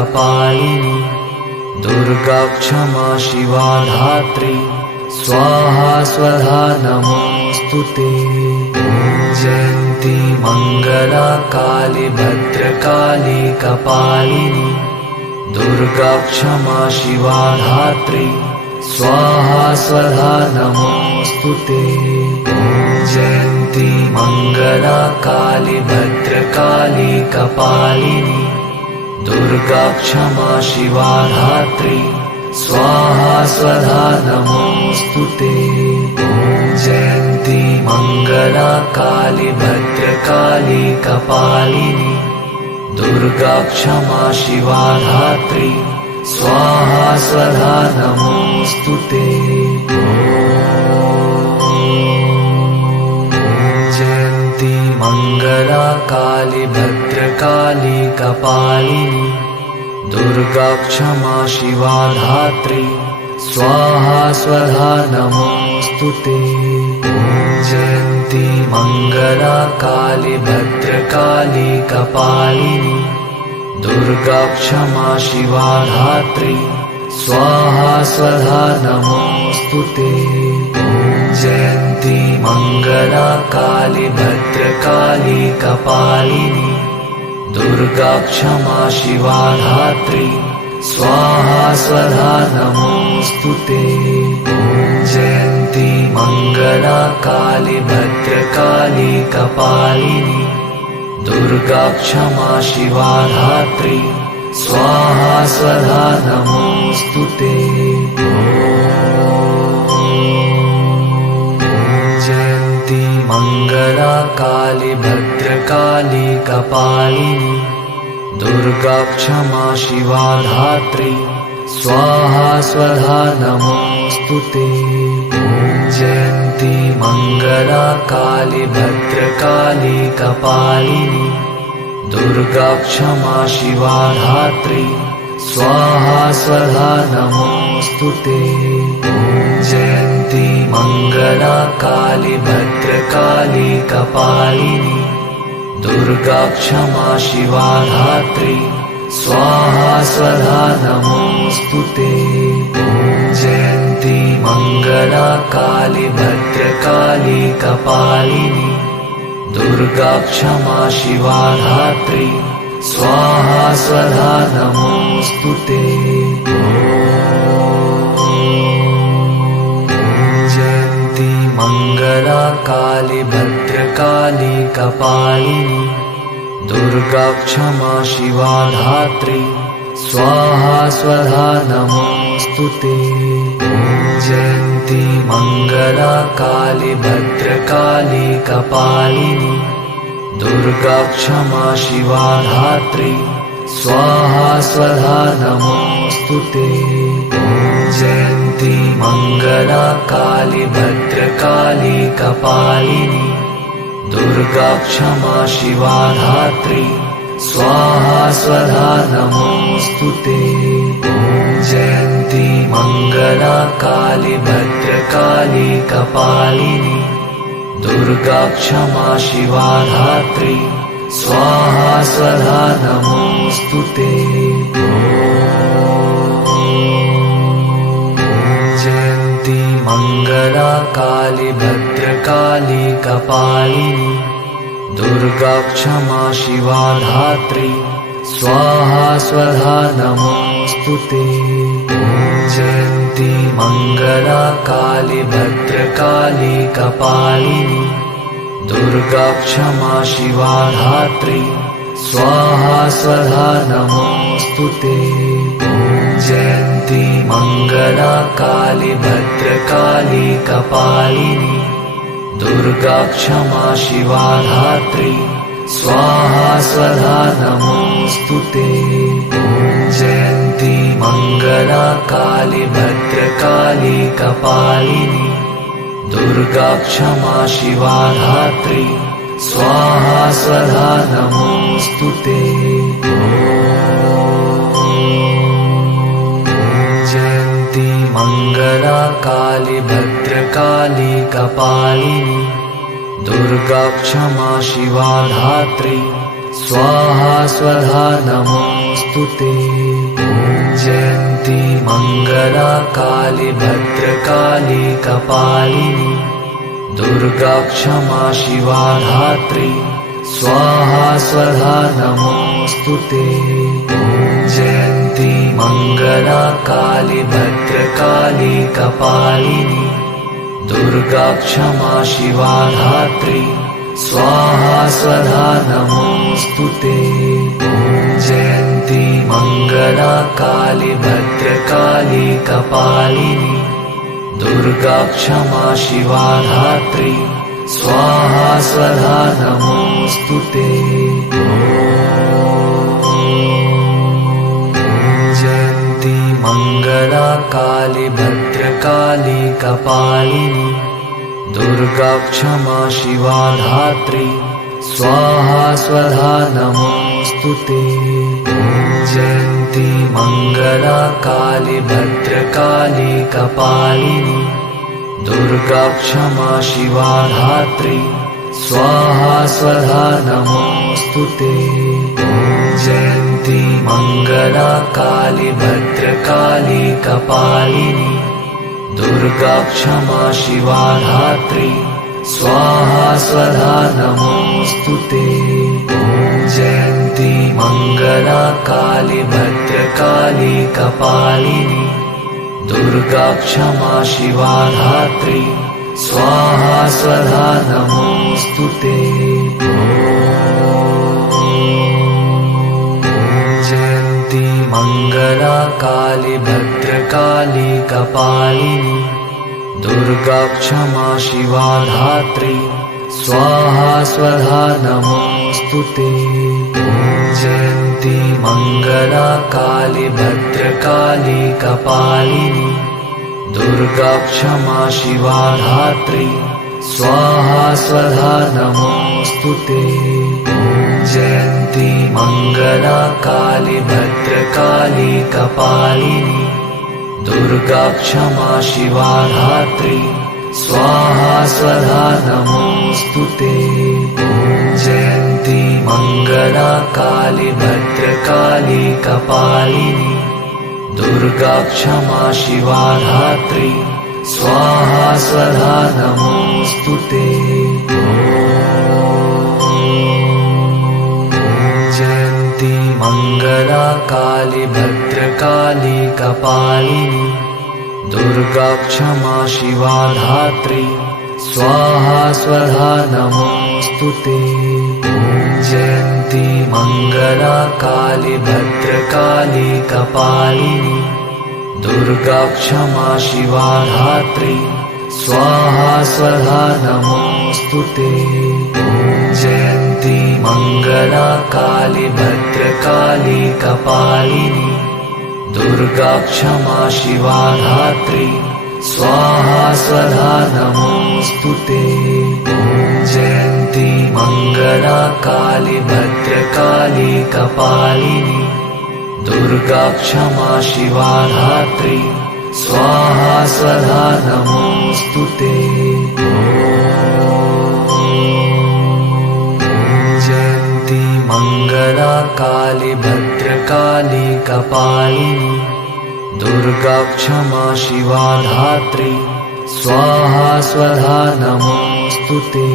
कपालिनी दुर्गा क्षमा शिवा धात्री स्वाहा स्वधा नमोस्तुते। जयन्ती मंगला काली भद्रकाली कपालिनी दुर्गा क्षमा शिवा धात्री स्वाहा स्वधा नमोस्तुते। जयन्ती मंगला काली भद्रकाली कपालिनी दुर्गा क्षमा शिवा धात्री स्वाहा स्वधा नमोस्तुते। जयन्ती मंगला काली भद्रकाली कपालिनी दुर्गा क्षमा शिवा धात्री स्वाहा स्वधा नमोस्तुते। जयन्ती मंगला काली भद्रकाली कपालिनी दुर्गा क्षमा शिवा धात्री स्वाहा स्वधा नमोस्तुते। जयन्ती मंगला काली भद्रकाली कपालिनी दुर्गा क्षमा शिवा धात्री स्वाहा स्वधा नमोस्तुते। जयन्ती मंगला काली भद्रकाली कपालिनी दुर्गा क्षमा शिवा धात्री स्वाहा स्वधा नमोस्तुते। जयन्ती मंगला काली भद्रकाली कपालिनी दुर्गा क्षमा शिवा धात्री स्वाहा स्वधा नमोस्तुते। जयन्ती मंगला काली भद्रकाली कपालिनी दुर्गा क्षमा शिवा धात्री स्वाहा स्वधा नमोस्तुते। जयन्ती मंगला काली भद्रकाली कपालिनी दुर्गा क्षमा शिवा धात्री स्वाहा स्वधा नमोस्तुते। जयन्ती मंगला काली भद्रकाली कपालिनी दुर्गा क्षमा शिवा धात्री स्वाहा स्वधा नमोस्तुते। जयन्ती मंगला काली भद्रकाली कपालिनी दुर्गा क्षमा शिवा धात्री स्वाहा स्वधा नमोस्तुते। जयन्ती मंगला काली भद्रकाली कपालिनी दुर्गा क्षमा शिवा धात्री स्वाहा स्वधा नमोस्तुते। जयन्ती मंगला काली भद्रकाली कपालिनी दुर्गा क्षमा शिवा धात्री स्वाहा स्वधा नमोस्तुते। जयन्ती मंगला काली भद्रकाली कपालिनी दुर्गा क्षमा शिवा धात्री स्वाहा स्वधा नमोस्तुते। जयन्ती मंगला काली भद्रकाली कपालिनी दुर्गा क्षमा शिवा धात्री स्वाहा स्वधा नमोस्तुते। जयन्ती मंगला काली भद्रकाली कपालिनी दुर्गा क्षमा शिवा धात्री स्वाहा स्वधा नमोस्तुते। जयन्ती मंगला काली भद्रकाली कपालिनी दुर्गा क्षमा शिवा धात्री स्वाहा स्वधा नमोस्तुते। जयन्ती मंगला काली भद्रकाली कपालिनी दुर्गा क्षमा शिवा धात्री स्वाहा स्वधा नमोस्तुते। जयन्ती मंगला काली भद्रकाली कपालिनी दुर्गा क्षमा शिवा धात्री स्वाहा स्वधा नमोस्तुते। जयन्ती मंगला काली भद्रकाली कपालिनी दुर्गा क्षमा शिवा धात्री स्वाहा स्वधा नमोस्तुते। नमोऽस्तु ते। जयन्ती मङ्गला काली भद्रकाली कपालिनी दुर्गा क्षमा शिवा धात्री स्वाहा स्वधा नमोऽस्तु ते। जयन्ती मङ्गला काली भद्रकाली कपालिनी दुर्गा क्षमा शिवा धात्री स्वाहा स्वधा नमोऽस्तु ते। जयन्ती मङ्गला काली भद्रकाली कपालिनी दुर्गा क्षमा शिवा धात्री स्वाहा स्वधा नमोऽस्तु ते। जयन्ती मङ्गला काली भद्रकाली कपालिनी दुर्गा क्षमा शिवा धात्री स्वाहा स्वधा नमोऽस्तु ते। जयन्ती मङ्गला काली भद्रकाली कपालिनी दुर्गा क्षमा शिवा धात्री स्वाहा स्वधा नमोऽस्तु ते। जयन्ती मङ्गला काली भद्रकाली कपालिनी दुर्गा क्षमा शिवा धात्री स्वाहा स्वधा नमोऽस्तु ते। जयन्ती मङ्गला काली भद्रकाली कपालिनी दुर्गा क्षमा शिवा धात्री स्वाहा स्वधा नमोऽस्तु ते। जयन्ती मङ्गला काली भद्रकाली कपालिनी दुर्गा क्षमा शिवा धात्री स्वाहा स्वधा नमोऽस्तु ते। जयन्ती मङ्गला काली भद्रकाली कपालिनी दुर्गा क्षमा शिवा धात्री स्वाहा स्वधा नमोऽस्तु ते। जयन्ती मङ्गला काली भद्रकाली कपालिनी दुर्गा क्षमा शिवा धात्री स्वाहा स्वधा नमोऽस्तु ते। जयन्ती मङ्गला काली भद्रकाली कपालिनी दुर्गा क्षमा शिवा धात्री स्वाहा स्वधा नमोऽस्तु ते। जयन्ती मङ्गला काली भद्रकाली कपालिनी दुर्गा क्षमा शिवा धात्री स्वाहा स्वधा नमोऽस्तु ते। जयन्ती मङ्गला काली भद्रकाली कपालिनी दुर्गा क्षमा शिवा धात्री स्वाहा स्वधा नमोऽस्तु ते। जयन्ती मङ्गला काली भद्रकाली कपालिनी दुर्गा क्षमा शिवा धात्री स्वाहा स्वधा नमोऽस्तु ते। जयन्ती मङ्गला काली भद्रकाली कपालिनी दुर्गा क्षमा शिवा धात्री स्वाहा स्वधा नमोऽस्तु ते। जयन्ती मङ्गला काली भद्रकाली कपालिनी दुर्गा क्षमा शिवा धात्री स्वाहा स्वधा नमोऽस्तु ते।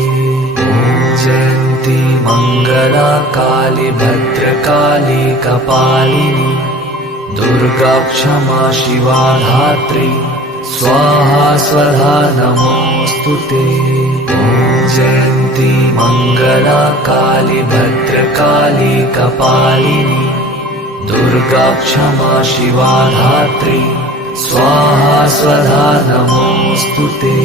जयन्ती मङ्गला काली भद्रकाली कपालिनी दुर्गा क्षमा शिवा धात्री स्वाहा स्वधा नमोऽस्तु ते। जयन्ती मङ्गला काली भद्रकाली कपालिनी दुर्गा क्षमा शिवा धात्री स्वाहा स्वधा नमोऽस्तु ते।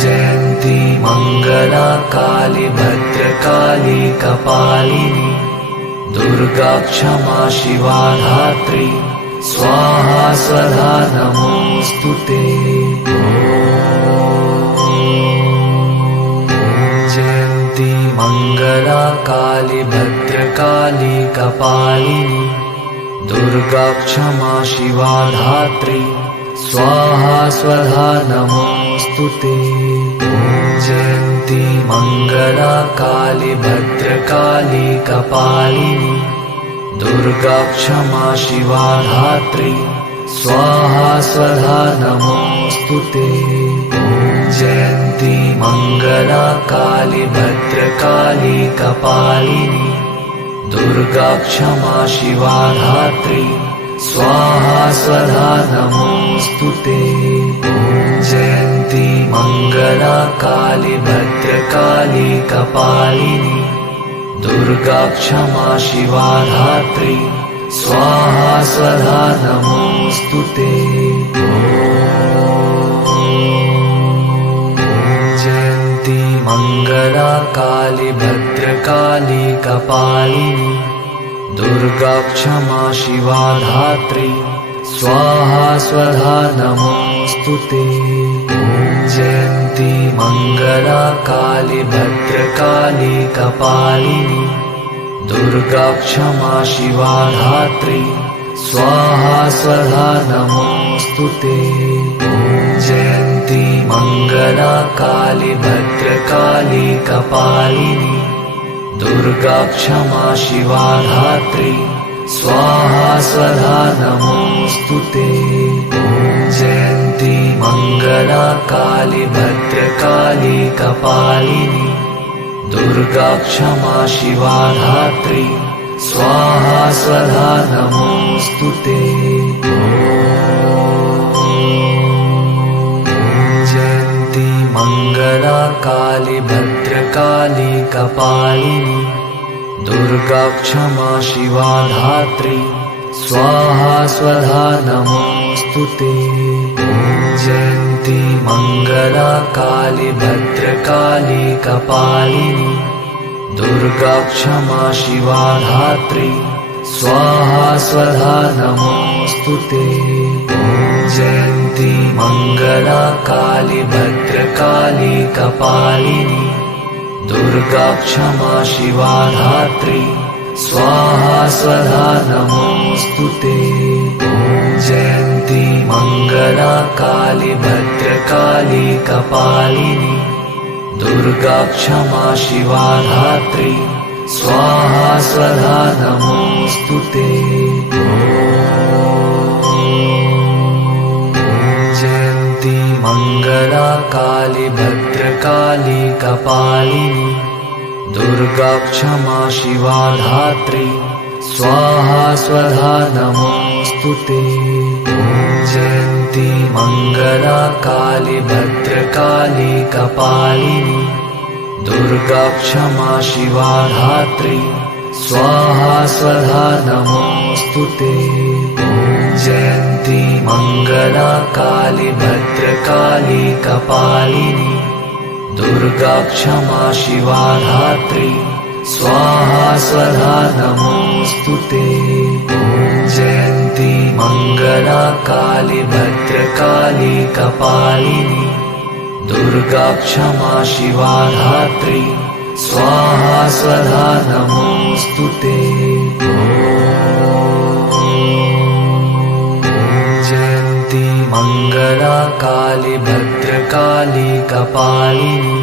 जयन्ती मङ्गला काली भद्रकाली कपालिनी दुर्गा क्षमा शिवा धात्री स्वाहा स्वधा नमोऽस्तु ते। जयन्ती मङ्गला काली भद्रकाली कपालिनी दुर्गा क्षमा शिवा धात्री स्वाहा स्वधा नमोऽस्तु ते। जयन्ती मङ्गला काली भद्रकाली कपालिनी दुर्गा क्षमा शिवा धात्री स्वाहा स्वधा नमोस्तुते। जयन्ती मंगला काली भद्रकाली कपालिनी दुर्गा क्षमा शिवा धात्री स्वाहा स्वधा नमोस्तुते। जयन्ती मंगला काली भद्रकाली कपालिनी दुर्गा क्षमा शिवा धात्री स्वाहा स्वधा नमोस्तुते। जयन्ती मंगला काली भद्रकाली कपालिनी दुर्गा क्षमा शिवा धात्री स्वाहा स्वधा नमोस्तुते। जयन्ती मंगला काली भद्रकाली कपालिनी दुर्गा क्षमा शिवा धात्री स्वाहा स्वधा नमोस्तुते। जयन्ती मंगला काली भद्रकाली कपालिनी दुर्गा क्षमा शिवा धात्री स्वाहा स्वधा नमोस्तुते। जयन्ती मंगला काली भद्रकाली कपालिनी दुर्गा क्षमा शिवा धात्री स्वाहा स्वधा नमोस्तुते। जयन्ती मंगला काली भद्रकाली कपालिनी दुर्गा क्षमा शिवा धात्री स्वाहा स्वधा नमोस्तुते। जयन्ती मंगला काली भद्रकाली कपालिनी दुर्गा क्षमा शिवा धात्री स्वाहा स्वधा नमोस्तुते। जयन्ती मंगला काली भद्रकाली कपालिनी दुर्गा क्षमा शिवा धात्री स्वाहा स्वधा नमोस्तुते। जयन्ती मंगला काली भद्रकाली कपालिनी दुर्गा क्षमा शिवा धात्री स्वाहा स्वधा नमोस्तुते। जयन्ती मंगला काली भद्रकाली कपालिनी दुर्गा क्षमा शिवा धात्री स्वाहा स्वधा नमोस्तुते। जयन्ती मंगला काली भद्रकाली कपालिनी दुर्गा क्षमा शिवा धात्री स्वाहा स्वधा नमोस्तुते। जयन्ती मंगला काली भद्रकाली कपालिनी दुर्गा क्षमा शिवा धात्री स्वाहा स्वधा नमोस्तुते। जयन्ती मंगला काली भद्रकाली कपालिनी दुर्गा क्षमा शिवा धात्री स्वाहा स्वधा नमोस्तुते। जयन्ती मंगला काली भद्रकाली कपालिनी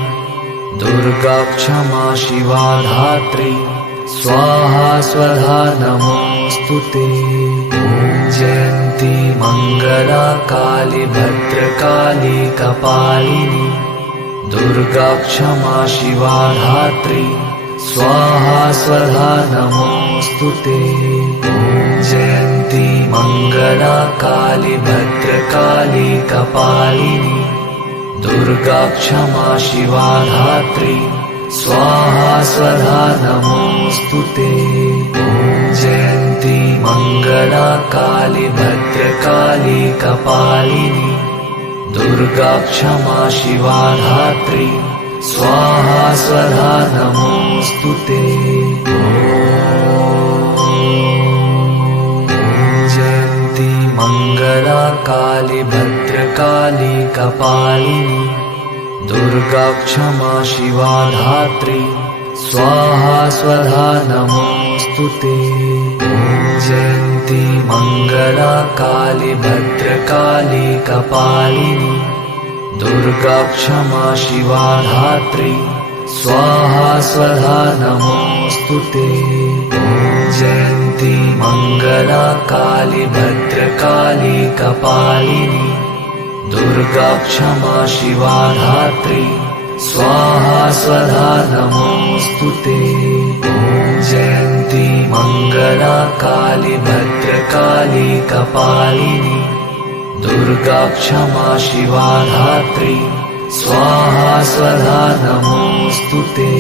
दुर्गा क्षमा शिवा धात्री स्वाहा स्वधा नमोस्तुते। जयन्ती मंगला काली भद्रकाली कपालिनी दुर्गा क्षमा शिवा धात्री स्वाहा स्वधा नमोस्तुते। जयन्ती मंगला काली भद्रकाली कपालिनी दुर्गा क्षमा शिवा धात्री स्वाहा स्वधा नमोस्तुते। जयन्ती मंगला काली भद्रकाली कपालिनी दुर्गा क्षमा शिवा धात्री स्वाहा स्वधा नमोस्तुते। जयन्ती मंगला काली भद्रकाली कपालिनी दुर्गा क्षमा शिवा धात्री स्वाहा स्वधा नमोस्तुते। जयन्ती मंगला काली भद्रकाली कपालिनी दुर्गा क्षमा शिवा धात्री स्वाहा स्वधा नमोस्तुते। जयन्ती मंगला काली भद्रकाली कपालिनी दुर्गा क्षमा शिवा धात्री स्वाहा स्वधा नमोस्तुते। ॐ जयन्ती मंगला काली भद्रकाली कपालिनी दुर्गा क्षमा शिवा धात्री स्वाहा स्वधा नमोस्तुते।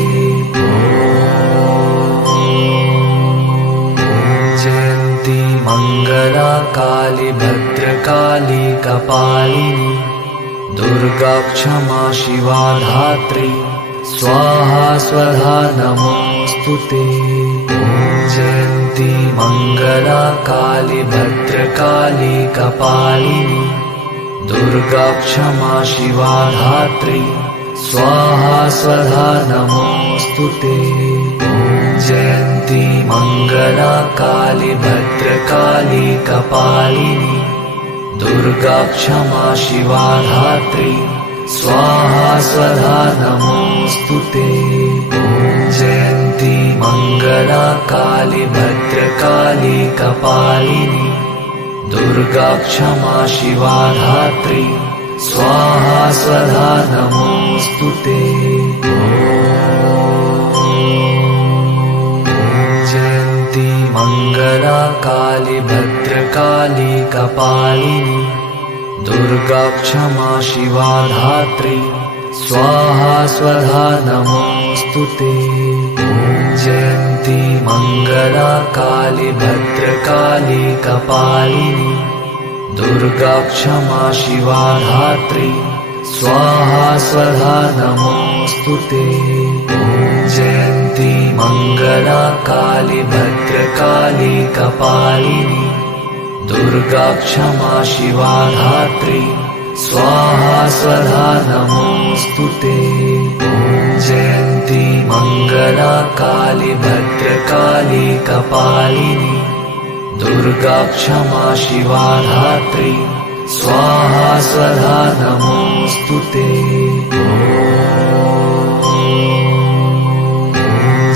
जयन्ती मंगला काली भद्रकाली कपालिनी दुर्गा क्षमा शिवा धात्री स्वाहा स्वधा नमोस्तुते। जयन्ती मंगला काली भद्रकाली कपालिनी दुर्गा क्षमा शिवा धात्री स्वाहा स्वधा नमोस्तुते। जयन्ती मंगला काली भद्रकाली कपालिनी दुर्गा क्षमा शिवा धात्री स्वाहा स्वधा नमोस्तुते। जयन्ती मंगला काली भद्रकाली कपालिनी दुर्गा क्षमा शिवा धात्री स्वाहा स्वधा नमोस्तुते। जयन्ती मंगला काली भद्रकाली कपालिनी दुर्गा क्षमा शिवा धात्री स्वाहा स्वधा नमोस्तुते। जयन्ती मंगला काली भद्रकाली कपालिनी दुर्गा क्षमा शिवा धात्री स्वाहा स्वधा नमोस्तुते। जयन्ती मंगला काली भद्रकाली कपालिनी दुर्गा क्षमा शिवा धात्री स्वाहा स्वधा नमोस्तुते। जयन्ती मंगला काली भद्रकाली कपालिनी दुर्गा क्षमा शिवा धात्री स्वाहा स्वधा नमोस्तुते।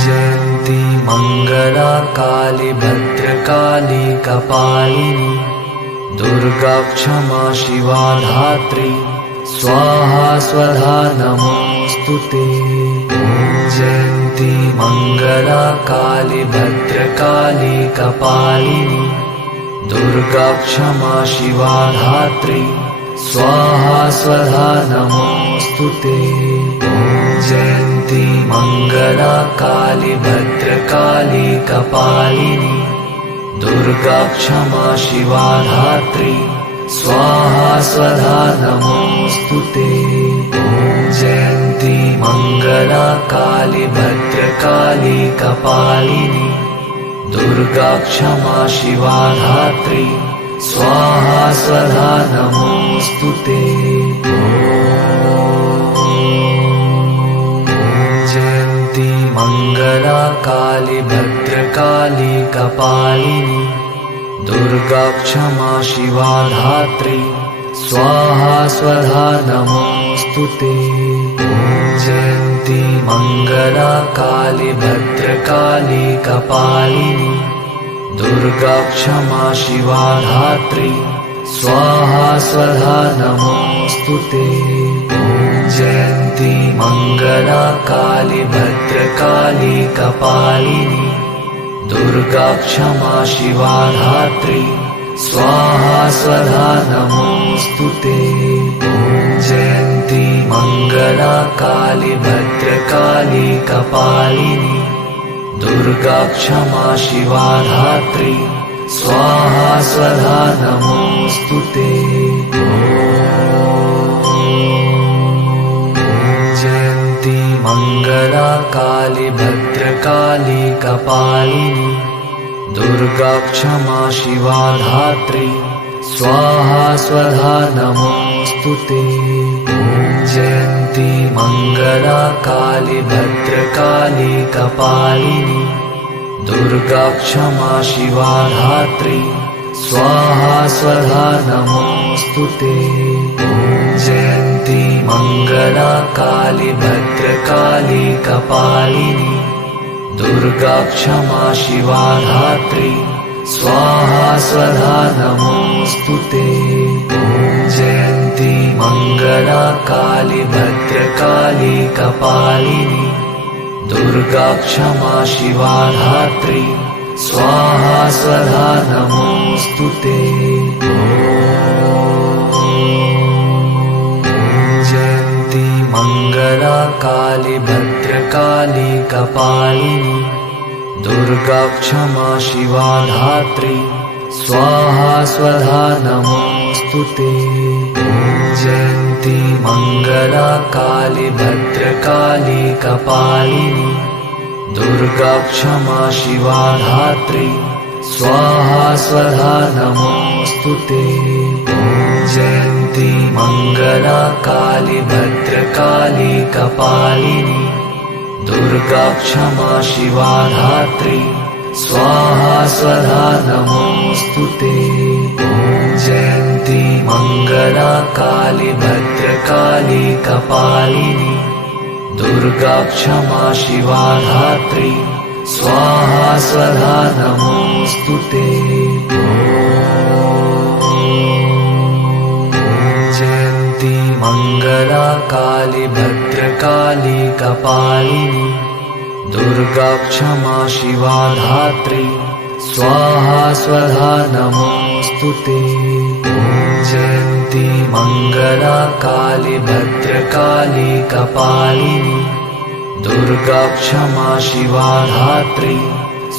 जयन्ती मंगला काली भद्रकाली कपालिनी दुर्गा क्षमा शिवा धात्री स्वाहा स्वधा नमोस्तुते। जयन्ती मंगला काली भद्रकाली कपालिनी दुर्गा क्षमा शिवा धात्री स्वाहा स्वधा नमोस्तुते। जयन्ती मंगला काली भद्रकाली कपालिनी दुर्गा क्षमा शिवा धात्री स्वाहा स्वधा नमोस्तुते। जयन्ती मंगला काली भद्रकाली कपालिनी दुर्गा क्षमा शिवा धात्री स्वाहा स्वधा नमोस्तुते। जयन्ती मंगला काली भद्रकाली कपालिनी दुर्गा क्षमा शिवा धात्री स्वाहा स्वधा नमोस्तुते। जयन्ती मंगला काली भद्रकाली कपालिनी दुर्गा क्षमा शिवा धात्री स्वाहा स्वधा नमोस्तुते। जयन्ती मंगला काली भद्रकाली कपालिनी दुर्गा क्षमा शिवा धात्री स्वाहा स्वधा नमोस्तुते। जयन्ती मंगला काली भद्रकाली कपालिनी दुर्गा क्षमा शिवा धात्री स्वाहा स्वधा नमोस्तुते। जयन्ती मंगला काली भद्रकाली कपालिनी दुर्गा क्षमा शिवा धात्री स्वाहा स्वधा नमोस्तुते। जयन्ती मंगला काली भद्रकाली कपालिनी दुर्गा क्षमा शिवा धात्री स्वाहा स्वधा नमोस्तुते। जयन्ती मंगला काली भद्रकाली कपालिनी दुर्गा क्षमा शिवा धात्री स्वाहा स्वधा नमोऽस्तु ते। जयन्ती मङ्गला काली भद्रकाली कपालिनी दुर्गा क्षमा शिवा धात्री स्वाहा स्वधा नमोऽस्तु ते। जयन्ती मङ्गला काली भद्रकाली कपालिनी दुर्गा क्षमा शिवा धात्री स्वाहा स्वधा नमोऽस्तु ते। जयन्ती मङ्गला काली भद्रकाली कपालिनी दुर्गा क्षमा शिवा धात्री स्वाहा स्वधा नमोऽस्तु ते। जयन्ती मङ्गला काली भद्रकाली कपालिनी दुर्गा क्षमा शिवा धात्री स्वाहा स्वधा नमोऽस्तु ते। जयन्ती मङ्गला काली भद्रकाली कपालिनी दुर्गा क्षमा शिवा धात्री स्वाहा स्वधा नमोऽस्तु ते। जयन्ती मङ्गला काली भद्रकाली कपालिनी दुर्गा क्षमा शिवा धात्री स्वाहा स्वधा नमोऽस्तु ते। जयन्ती मङ्गला काली भद्रकाली कपालिनी दुर्गा क्षमा शिवा धात्री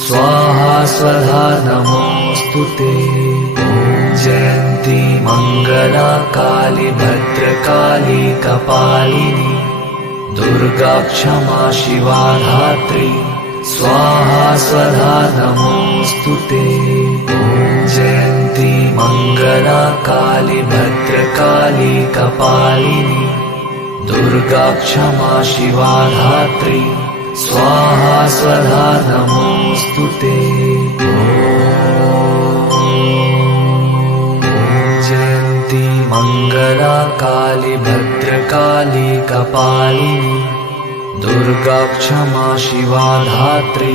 स्वाहा स्वधा नमोऽस्तु ते। जयन्ती मङ्गला काली भद्रकाली कपालिनी दुर्गा क्षमा शिवा धात्री स्वाहा स्वधा नमोऽस्तु ते। जयन्ती मङ्गला काली भद्रकाली कपालिनी दुर्गा क्षमा शिवा धात्री स्वाहा स्वधा नमोऽस्तु ते। जयन्ती मङ्गला काली भद्रकाली कपालिनी दुर्गा क्षमा शिवा धात्री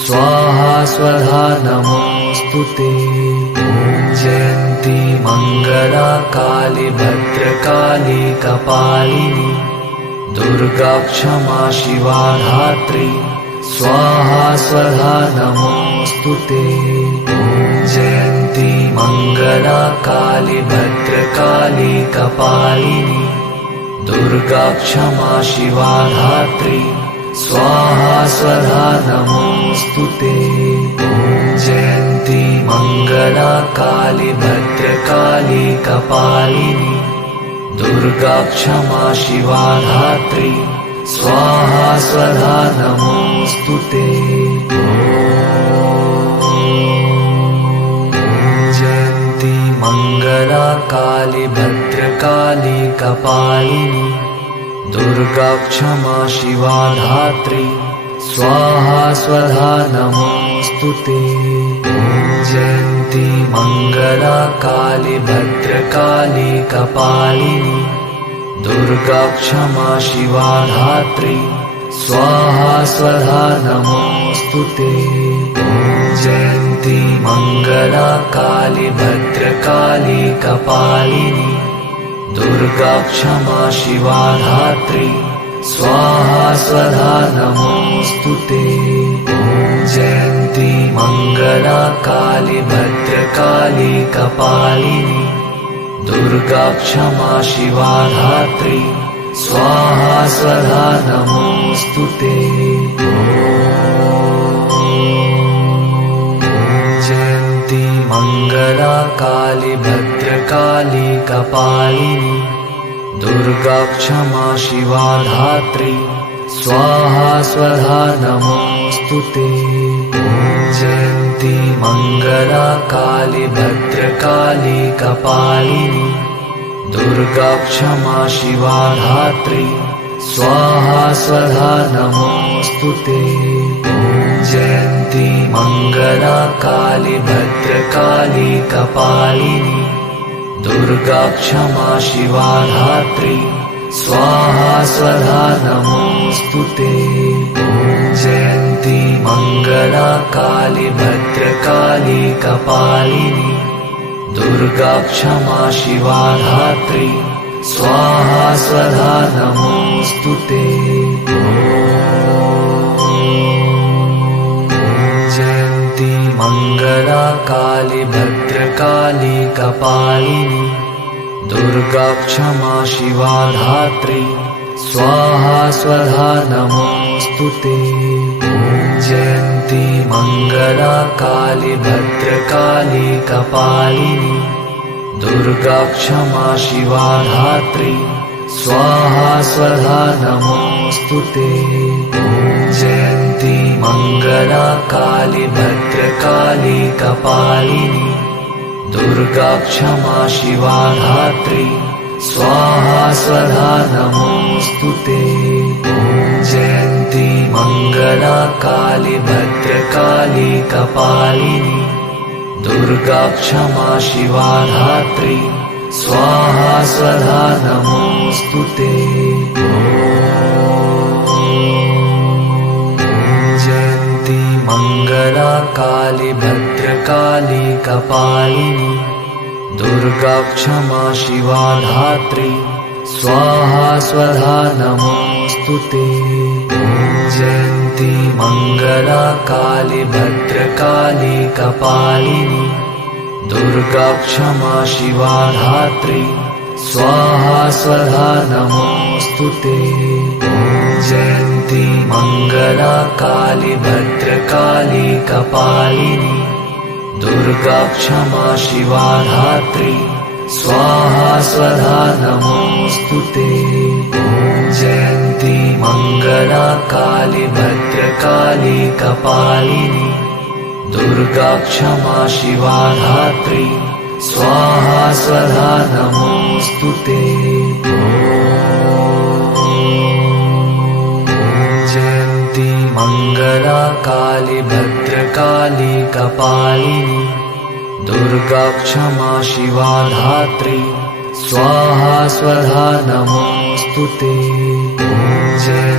स्वाहा स्वधा नमोऽस्तु ते। जयन्ती मङ्गला काली भद्रकाली कपालिनी दुर्गा क्षमा शिवा धात्री स्वाहा स्वधा नमोऽस्तु ते। जयन्ती मङ्गला काली भद्रकाली कपालिनी दुर्गा क्षमा शिवा धात्री स्वाहा स्वधा नमोऽस्तु ते। जयन्ती मङ्गला काली भद्रकाली कपालिनी दुर्गा क्षमा शिवा धात्री स्वाहा स्वधा नमोऽस्तु ते। जयन्ती मङ्गला काली भद्रकाली कपालिनी दुर्गा क्षमा शिवा धात्री स्वाहा स्वधा नमोऽस्तु ते। जयन्ती मङ्गला काली भद्रकाली कपालिनी दुर्गा क्षमा शिवा धात्री स्वाहा स्वधा नमोऽस्तु ते। जयन्ती मङ्गला काली भद्रकाली कपालिनी दुर्गा क्षमा शिवा धात्री स्वाहा स्वधा नमोऽस्तु ते। जयन्ती मङ्गला काली भद्रकाली कपालिनी दुर्गा क्षमा शिवा धात्री स्वाहा स्वधा नमोऽस्तु ते। जयन्ती मङ्गला काली भद्रकाली कपालिनी दुर्गा क्षमा शिवा धात्री स्वाहा स्वधा नमोऽस्तु ते। जयन्ती मङ्गला काली भद्रकाली कपालिनी दुर्गा क्षमा शिवा धात्री स्वाहा स्वधा नमोऽस्तु ते। जयन्ती मङ्गला काली भद्रकाली कपालिनी दुर्गा क्षमा शिवा धात्री स्वाहा स्वधा नमोऽस्तु ते। जयन्ती मङ्गला काली भद्रकाली कपालिनी दुर्गा क्षमा शिवा धात्री स्वाहा स्वधा नमोऽस्तुते। जयन्ती मङ्गला काली भद्रकाली कपालिनी दुर्गा क्षमा शिवा धात्री स्वाहा स्वधा नमोऽस्तुते। जयन्ती मङ्गला काली भद्रकाली कपालिनी दुर्गा क्षमा शिवा धात्री स्वाहा स्वधा नमोऽस्तुते। जयन्ती मङ्गला काली भद्रकाली कपालिनी दुर्गा क्षमा शिवा धात्री स्वाहा स्वधा नमोऽस्तुते। जयन्ती मङ्गला काली भद्रकाली कपालिनी दुर्गा क्षमा शिवा धात्री स्वाहा स्वधा नमोऽस्तुते। जयन्ती मङ्गला काली भद्रकाली कपालिनी दुर्गा क्षमा शिवा धात्री स्वाहा स्वधा नमोऽस्तुते। जयन्ती मङ्गला काली भद्रकाली कपालिनी दुर्गा क्षमा शिवा धात्री स्वाहा स्वधा नमोऽस्तुते। जयन्ती मङ्गला काली भद्रकाली कपालिनी दुर्गा क्षमा शिवा धात्री स्वाहा स्वधा नमोऽस्तुते। जयन्ती मङ्गला काली भद्रकाली कपालिनी दुर्गा क्षमा शिवा धात्री स्वाहा स्वधा नमोऽस्तुते। जयन्ती मङ्गला काली भद्रकाली कपालिनी दुर्गा क्षमा शिवा धात्री स्वाहा स्वधा नमोऽस्तुते। जयन्ती मङ्गला काली भद्रकाली कपालिनी दुर्गा क्षमा शिवा धात्री स्वाहा स्वधा नमोऽस्तुते।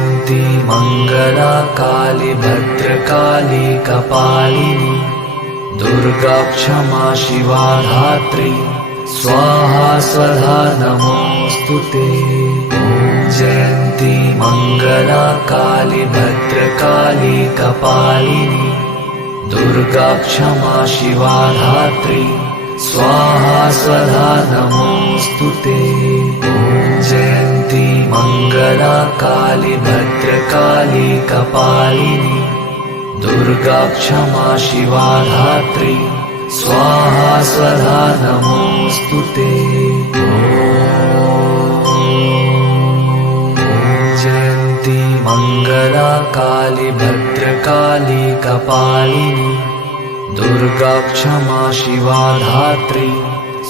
जयन्ती मङ्गला काली भद्रकाली कपालिनी दुर्गा क्षमा शिवा धात्री स्वाहा स्वधा नमोऽस्तुते। जयन्ती मङ्गला काली भद्रकाली कपालिनी दुर्गा क्षमा शिवा धात्री स्वाहा स्वधा नमोऽस्तुते। जयन्ती मङ्गला काली भद्रकाली कपालिनी दुर्गा क्षमा शिवा धात्री स्वाहा स्वधा नमोऽस्तुते। जयन्ती मङ्गला काली भद्रकाली कपालिनी दुर्गा क्षमा शिवा धात्री स्वाहा स्वधा नमोऽस्तुते। जयन्ती मङ्गला काली भद्रकाली कपालिनी दुर्गा क्षमा शिवा धात्री स्वाहा स्वधा नमोऽस्तुते। जयन्ती मङ्गला काली भद्रकाली कपालिनी दुर्गा क्षमा शिवा धात्री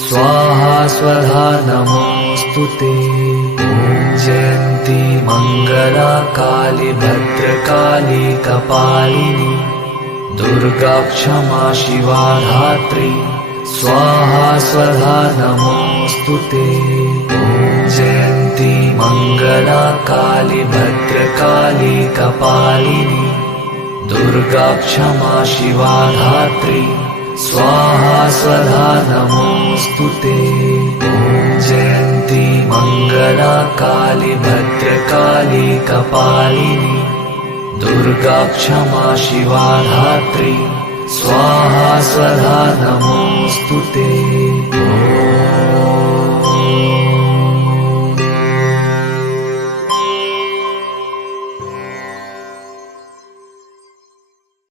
स्वाहा स्वधा नमोऽस्तुते। जयन्ती मङ्गला काली भद्रकाली कपालिनी दुर्गा क्षमा शिवा धात्री स्वाहा स्वधा नमोऽस्तुते। जयन्ती मङ्गला काली भद्रकाली कपालिनी दुर्गा क्षमा शिवा धात्री स्वाहा स्वधा नमोऽस्तुते। जयन्ती मङ्गला काली भद्रकाली कपालिनी दुर्गा क्षमा शिवा धात्री स्वाहा स्वधा नमोऽस्तुते।